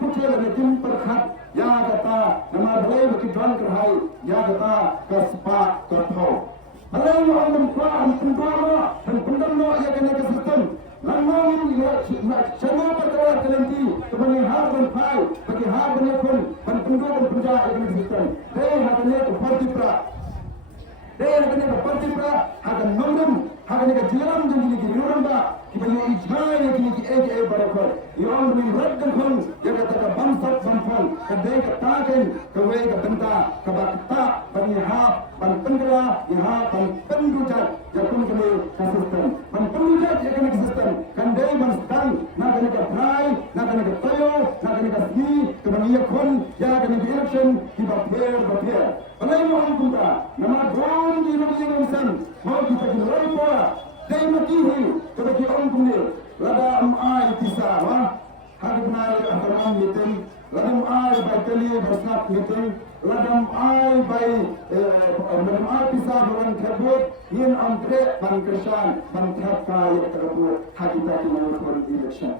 pucil dan kim perkhat ya kata nama boleh bagi tuan kerhai ya kata kespa kertau alai orang kuat dan pendam ya kena ke sistem lama ini semua perkara kelenti kembali har dan pai bagi har dan pun penduduk dan penjara yang sistem deh hatnya ke parti pra akan nomor akan ke jalan jadi ke nomor Ibnu Ijmai yang kini barakor, yang menyebabkan pun yang kata bansat bampon, kedai katakan kewe kebenta, kebakta, penihap, penpendera, ihap, penpendujat, yang pun kini kesistem, penpendujat yang kini kesistem, kedai banstan, nak kini ke prai, nak kini ke tayo, nak kini ke segi, kebanyakan yang kini ke election, kita bapir. Alai orang kita, nama dron di dunia insan, mau kita kini pola. Dai mati hi kepada orang punya lada ai tisama hari benar antara meeting lada ai baitali bersnap meeting lada ai bai lada ai pisah dengan kabut yin andre bangkersan bangkapa yang terbut hari tadi melakukan election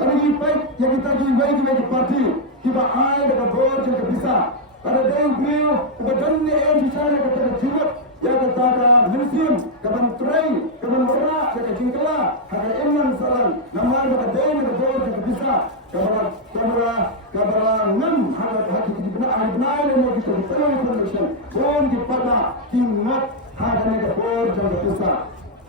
lada ni baik yang kita di parti kita ai dekat bor yang bisa lada dai view kebetulan ni bisa kita jiwat ya kata museum kapan tray kapan ora kata jingkala ada imam salam nama kata dai ke bor ke bisa kabara ngam ada hati di benar ini kita tahu information on di pada timmat ada ke bor ke bisa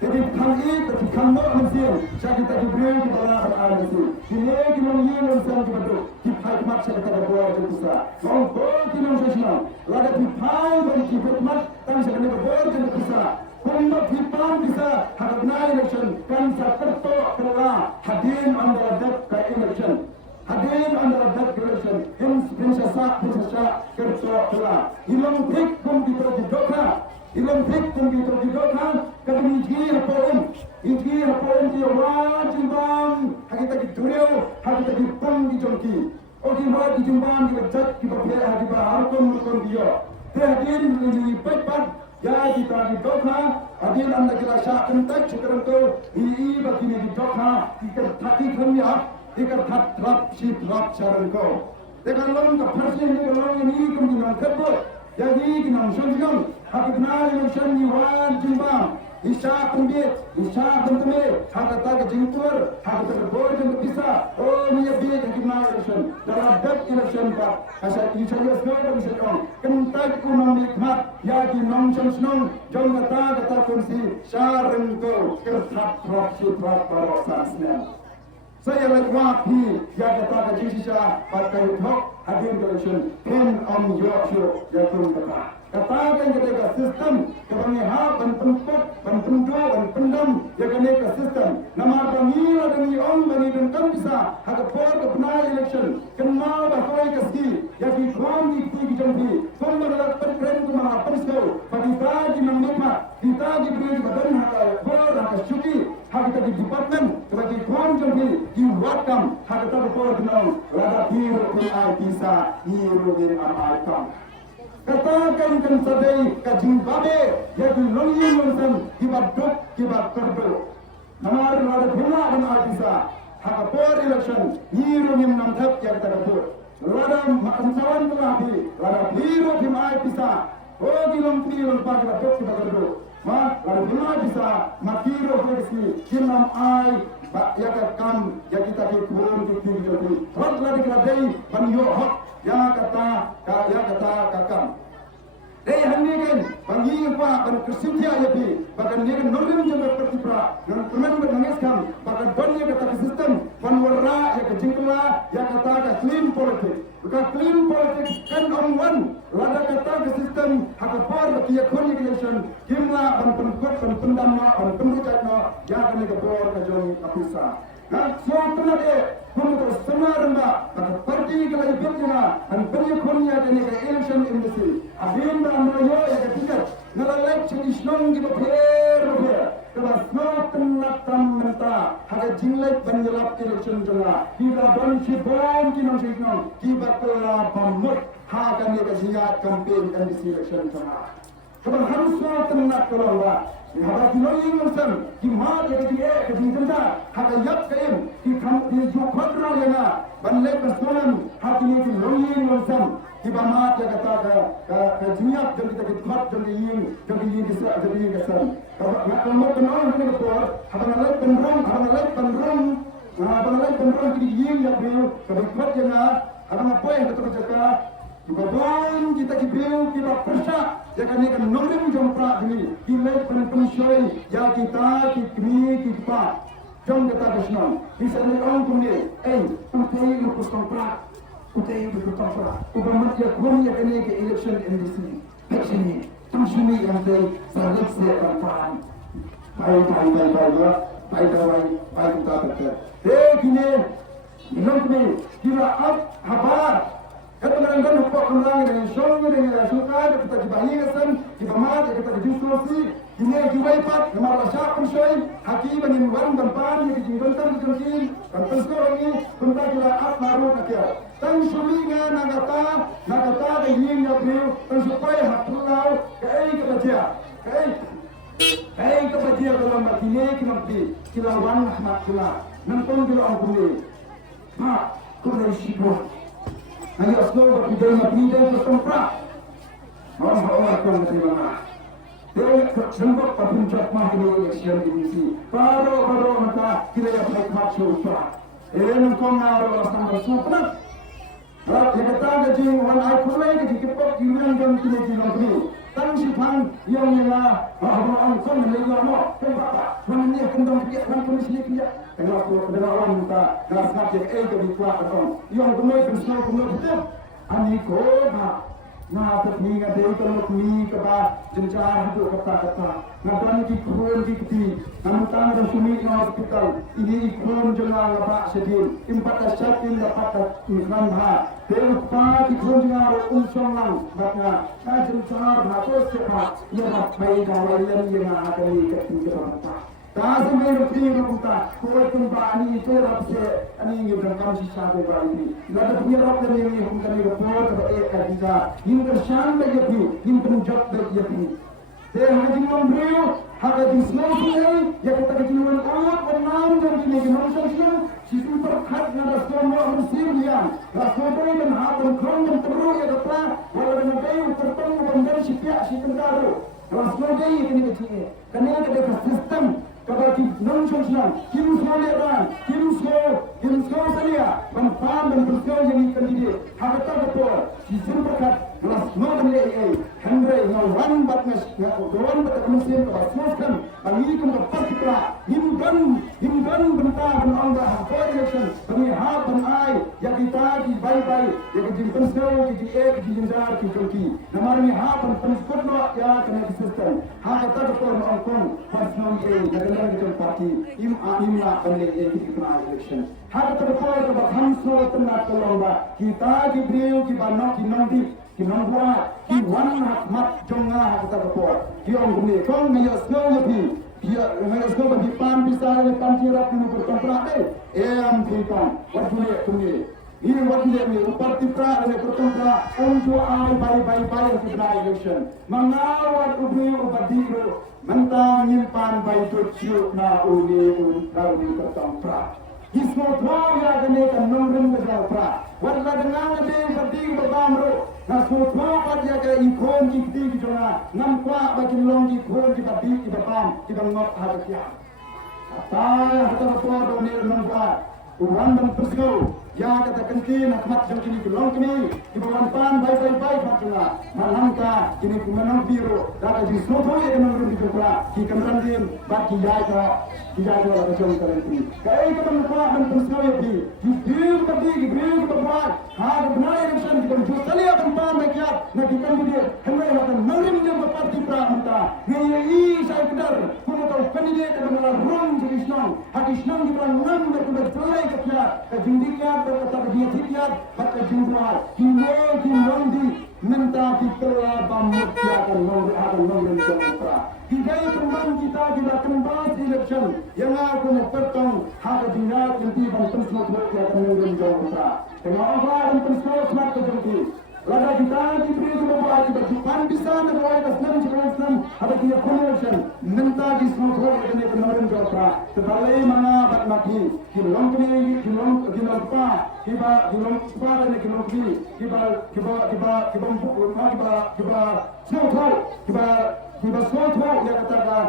jadi kami ketika museum saya kita diberi di bawah ada museum ini kita ingin museum kita hikmat saya kata bor ke bisa orang bor kita museum lada pipai bagi hikmat dan saya kata bor ke bisa Kumbat hitam bisa hadapna election kan sa terto kala hadin on the death ka election Hadirin under that election, Prinsesa Kerja Kela, Ilong Pik pun diterjidokkan, Ilong Pik pun diterjidokkan, kami iji hapoin dia wajib bang, hagi tadi duriau, hagi tadi pang di jongki, oki wajib jumban di lejat di bawah hagi baharkon mukon dia, hadirin ini pepat. Ya kita di dokha, adil anda kita syak kentak sekarang tu, ini begini di dokha, ikat taki kami ikat trap si trap sekarang tu. Dengan long ke persen dengan long ini kami nak kebut, jadi kita mensyukur, hak kenal mensyukur wan jimbang, isya pembit, isya pentemir, hak kata ke jingkur, hak kata ke board yang berpisah, oh ni biar kita kenal election, dalam dat election pak, asal isya sekarang kami sedang, kentak kunong nikmat. Ya di nong senong jom kata kunci syareng ko kerap trap barok sansnya. Saya lagi ya kata sisa pakai hok hadir election pen on your show ya kun katakan ketika sistem kebanyakan pentempat pendam ya ketika sistem nama pemilihan demi bagi dan bisa hak por benar election kenal bahwa kasih ya di kom di jambi kom adalah perkara kuma perso bagi tadi nikmat kita diberi badan hak por hak syuki hak kita di department bagi kom jambi di welcome hak kita por kenal lada hero bisa hero din am katakan kan sadai kajing babe jadi longin lonsan kibat kerdo namar ada bina dan bisa hak por election hero nim nam thap ya terdo lada makansawan mengapi lada hero dimai bisa oh dilom pagi batok kita kerdo ma lada bina bisa makiro versi kinam ai ya kam ya kita di kurun di jadi hot lada kadai banyo hot ya kata kakam. Hanya kan bagi apa dan kesintia ya bi, bahkan dia kan nolim juga bertipra, dan teman menangiskan, bahkan banyak kata sistem, panwara ya kejengkela, ya kata clean politik, bukan clean politik kan on one, lada kata sistem, hak par kia election, kimla dan penkot dan pendama dan penrucatno, ya kan ni kepor kejong kapisa. Nah, semua dia untuk semua rendah, parti kalau ibadnya, dan penyukurnya dari election industry. Abim ramai ya ketiga, nalalek cengisnong di bawah, kalau semua tenat mentah, ada jinglek penjelap election juga. Kita banci bom kinong cengisnong, kita kelah pamut, hakan dia keziat campaign industry election juga. Kalau harus semua tenat keluar. Haba kiloi musam kimha ke kejingkenta haba yap kaim di jukadra yana banle persoalan hakini kiloi musam kibama ke kata ke jinyak dan kita khidmat dan yin kesan kalau kenal dengan betul haba nalai penrong di yin ya beliau khidmat yana haba ngapai yang betul jaga juga bang kita kibeu kita persa ya kan ikan norim jompra ini kilai pensyoi ya kita kita jom kita kesnong bisa ni orang kumne utai lu kustompra ubamat ya kun ya kan ke election industry actually tamshini yang dai salat se kan pai kita kine ilmu kira ab habar Kadang-kadang hukum orang yang syong yang suka kita dibayi kesan, dibamat kita dijustosi, ini diwaipat, nama rasyak pensyoi, hakim yang warung tempat yang dijengkelkan dijengkin, dan penskor ini tentang kita ap naruh kakia. Tang suminga nagata dengan yang beliau, dan supaya hak pulau kai kebahagia dalam batine kita wan ahmad kila, nantong kita angkuni, pak kau siapa? Hanya sekolah berpindah bertempat. Allah akan menerima. Dia sempat berpuncak mahal election ini. Baru maka kita yang berkhidmat syurga. Ini kau ngaruh asam bersupnat. Kalau kita kata jadi orang Al-Quran jadi kita diulang dan kita dilakukan. Tang sifan yang mana orang kon lelah kenapa? Mana dia kendang dia kan kondisi dia. Tengah orang minta nasab yang ke di kuat atau yang benar betul. Ani ko na terhingga dari kalau kami keba jenjang hidup kata-kata ngadan di kurun di keti namutan dan sumi na hospital ini kurun jenang apa sedih impat asyakin dapat iklan ha dewa di kurun jenang unsong lang bakna jenjang bakos sepat ya baik kalau yang akan diketi kata Tasam yang kiri kita, kau tempat ini itu rapse, ini yang berangkat sisa berbalik. Lalu punya rapse ini yang kami report atau kita, ini kerjaan bagi dia, ini penjat bagi dia. Dia hanya memberi, hanya di semua sini, yang kita kejualan awak bernam dan di negara Malaysia, sisi berkat nada semua musim yang, rasulullah dan hakim kron dan terus yang datang, walau dengan tertentu bandar siapa si tentara, rasulullah ini kecil, kerana ada sistem. Kabaki non-social, kimso leran, kimso salia, pam dan bersau yang kandidate, harta betul, sistem berkat, belas nodan lei, Henry ngawan batmas, ngawan batak musim kabasmuskan, kami kum berpartikula, himgan bentar benanda, coordination, pemihak benai, yang kita di bye-bye, yang kita bersau, kita jindar, kita joki, namanya hak penskutno ya kena sistem, harta betul mengkong, personal dalam kita parti imla oleh kita election harta betul kepada hamso tenat kelomba kita diberi kita nak kinandi kinangwa kiwan mat jonga harta betul kiong gune kong ngaya snow lebih dia ngaya snow bagi pan bisa pan tirak ini berkontrak am kita waktu ini ini waktu ini parti pra ini berkontrak untuk ai bye kita election mengawal ubadiru mentang nyimpan bayi tujuh na uni tertampra. Hismo tro ya gane kan nongren berjauh. Warga dengan ada berdiri berbamro. Na sutro dia ke ikon di jona. Nampak bagi long ikon di babi di babam di bangok harga. Apa harga apa doni nampak. Uang dan persko. Ya kata kentin akmat jam kini gelong kini di bawah pan baik macamlah malangka kini kumenang biru dan di soto yang menurut di jogja di kenrandin bagi jaga la kacau kali kai kita menguat dan persoalan di bir berbuat hal benar yang sedang kita justali akan pan bagian nak kita dia hendak akan mengirim yang berparti pramuka ngei saya kedar kuno tahu kandidat yang benar rong jadi senang hati senang di perang berselai kerja kejindikan berkata dia tidak pada jumlah hingga minta kita bamukyakan nombor demokrat hingga teman kita bila kembali election yang aku mempertong hak dinar inti bangsa semua akan nombor demokrat dengan Allah dan semua smart terjadi lada kita diberi beberapa akibat bisa menuai kesenangan kesenangan ada dia conversion minta di semua dengan nombor demokrat sebalik mana bat mati kilong pa kiba dan kilong ki kiba soto ya katakan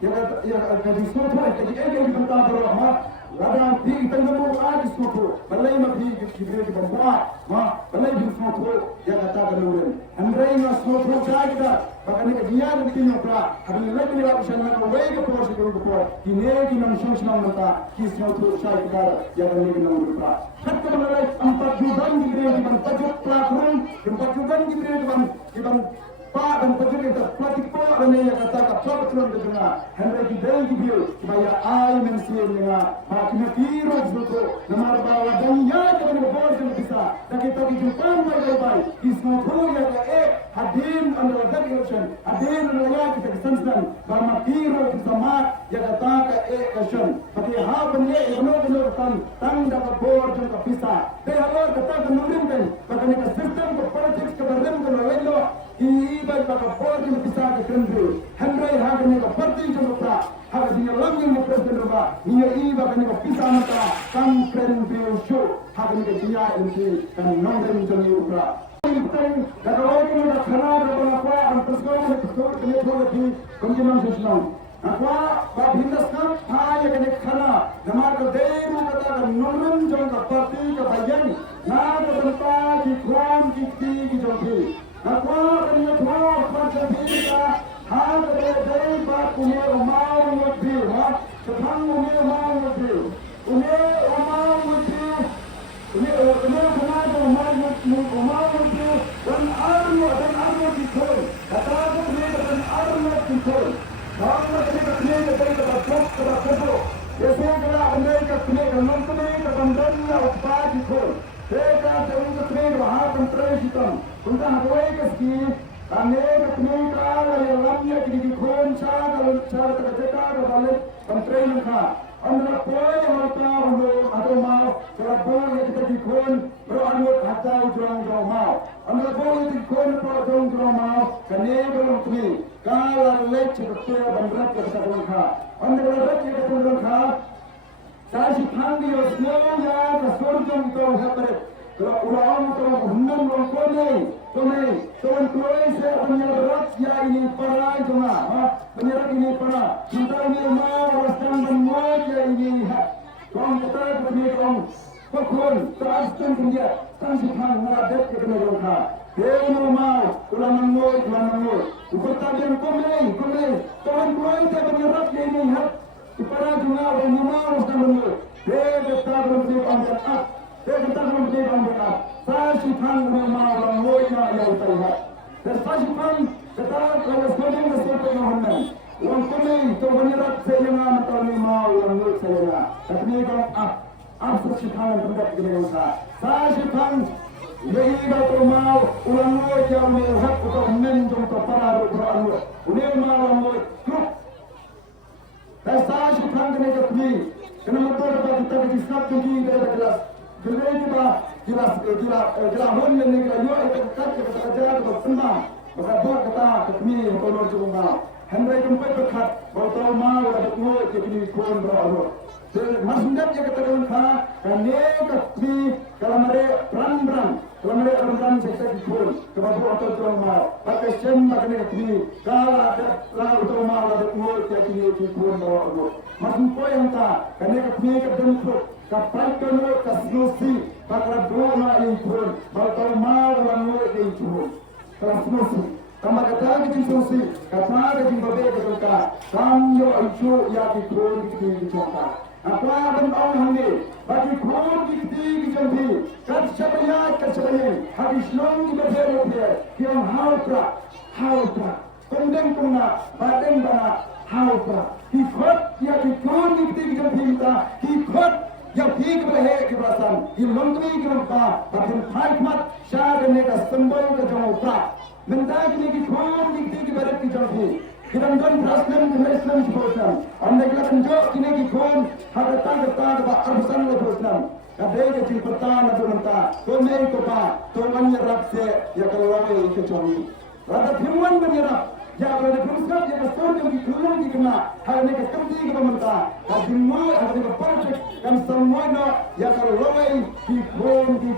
ya di soto jadi kita berahmat ladang di tengah ada soto balai mati kibri berbuat balai di soto ya katakan nurin andai mas soto kita bahkan dia di sini pula ada lagi lagi sana away ke pos ini kita senang mata ki soto saya kita ya lagi nurin pula hatta balai 4 juta diberi di tajuk platform 4 juta diberi di Pak dan pejabat pelatik pak dan yang kata apa betul dengan hendak kita video supaya ai mensiar dengan makin kira betul nama bawa dan ya kita boleh bisa dan kita dijumpai baik-baik di semua proyek hadir under the direction hadir melayani kita kesenangan bahwa kira bersama yang kata action tapi hal benar kan tang dapat boleh juga bisa dan hal kata menurunkan bahkan kita sistem politik kebenaran kalau ibadah kapal yang bisa dikendali. Henry hakan yang berarti jumpa. Hakan yang lagi yang presiden jumpa. Ia ibadah yang bisa mata. Kan keren show. Hakan yang dia ini kan nombor yang jumpa. Kalau kita nak kenal dengan apa, antaranya kita boleh di konsumen sosial. Apa Hindustan hanya kena kenal. Nama kedai kata nombor jumpa parti kebayan. Nama tempat di kram di jumpa. Aku ini semua macam kita hal dari bab punya umar lebih, sekarang punya umar lebih, punya umar lebih, punya umar lebih, dan army ada pun. Teka jauh ke sini bahar pentrai hitam. Untuk hawai ke sini. Kami ketemu kalau yang lamnya kini kon cara terjadi balik pentrai mereka. Anda boleh melakukan atau mau kalau yang kita dikon beranut atau jurang mau. Anda boleh dikon jurang mau. Kini belum kini. Kalau leceh ketua bandrat kita berangkat. Anda berangkat kita berangkat. Saya panggil semuanya ke surga untuk hadir. Kalau orang orang hendak melakukan tuan saya penyerat ya ini para jemaah, penyerat ini para kita ini mau rastan dan ya ini. Kau kita begini kau pokok teraskan dia tanpa mengadat ke negara. Dia mau ulama mau. Kita yang kami tuan saya penyerat ini para jemaah yang mau rastan dan dia kita berhenti panjat. Saya bertanya kepada saya sipan rumah orang muda yang terlihat. Dan saya sipan kata kalau sebelum sesuatu yang hendak. Orang kami tu menyerap saya atau rumah orang muda saya. Tapi kalau apa sipan terhadap dengan saya sipan jadi kalau rumah orang muda yang melihat untuk menjadi para orang muda. Unik rumah orang muda. Dan saya sipan dengan kami. Kenapa kita disab tinggi dari kelas. Jadi kita hon yang negara itu kita kerja bersama. Maka buat kita kami kalau cuma hendak jumpa dekat kalau mau ada semua jadi kon berlalu. Jadi masnad yang kita lakukan kami kami kalau mereka peran seksa kon kepada atau cuma pakai semua kami kalau ada lalu mau ada semua jadi kon berlalu. Masuk yang tak kami kebentuk kapal kanu kasnosi pakra dona impun bakal mau lalu impun kasnosi kama kata kisnosi kata jimbabe kita samyo isu ya dikon di contoh apa ben hande bagi kon di jambi kasabaya habis long di bere yang hautra kondeng kuna baden bana hautra ikut ya dikon di jambi kita ikut yang pik berhe keberasan, yang longkri kerumpa, tapi hikmat syar mereka sembol ke jauh. Mentah kini kikon dikti kebarat kijauhi. Kita don Islam sebutkan. Anda kita tunjuk kini kikon harta kepada arbusan lebih Islam. Kadai kecil pertama tu mentah. Komei kopa, tuan nyerap se ya kalau lagi kecuali. Rada firman menyerap. Ya kalau diperlukan ya kasar yang dikeluarkan dikena hanya kekerti ke pemerintah semua ada projek dan semuanya ya kalau lawai dikon di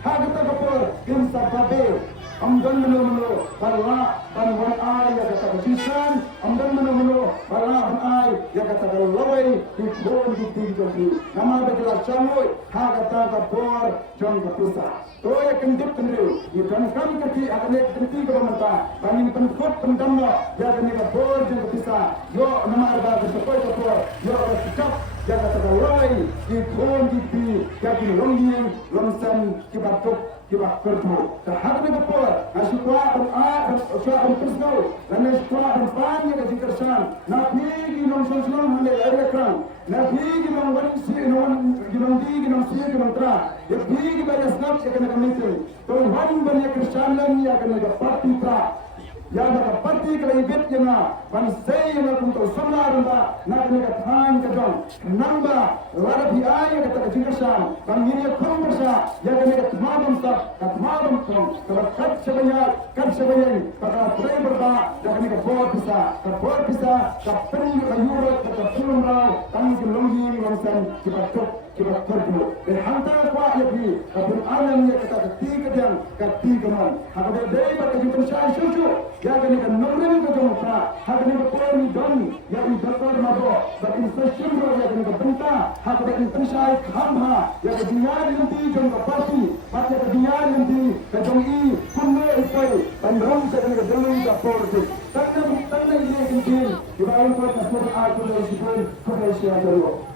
hanya kita kapal insaf babe amdan menu bala banwan ai ya kata kejisan amdan menu bala ai ya kata lawai dikon di nama bejelas camoy hanya kata kapal jom kepisah. तो ये कंडिप कंड्रे ये कम करती अगले कंट्री को बनता पानी में कंफर्ट पंडम या करने का बोर्ड जो पिसा यो नमार बाग सपोय सपोय यो स्टॉप या कता रोई ये फोन की या की लोंगियन लोंसन की बात करतो तो हद में कपोर अशुआ और पिसनो लने स्टॉप और पानी का जिकरसान ना भी लोंसन स्लोन हले एरेक्रान ना भी लोंवन सी गिनोंदी गिनोंसी गिनोंत्रा ये भी banyak snap sekarang kami tu wan banyak Kristian ya kena parti pra ya ada parti kalau ibet yang ban saya yang untuk semua orang nak kena than kejong namba lara biaya kata kejingkasan ban ini konversa ya kena thamam pun kalau kat sebanyak pada driver ba ya kena bor bisa kapten kayurat kata film rau kami gelonggi langsan kita kerja dan hantar kuat lagi kabur alam yang kita ketiga man hak dari berkejutan saya susu ya kan ikan nomor kejumpa hak dari berkorban don ya berkorban mabo batin session ya kan kebentar hak dari pensai khamha ya dunia nanti jom kapasi pada dunia nanti kejongi punne ikai pandrom sekan kejongi kapor tanah ini kentin di bawah kuat nasib aku dari sipur Malaysia dulu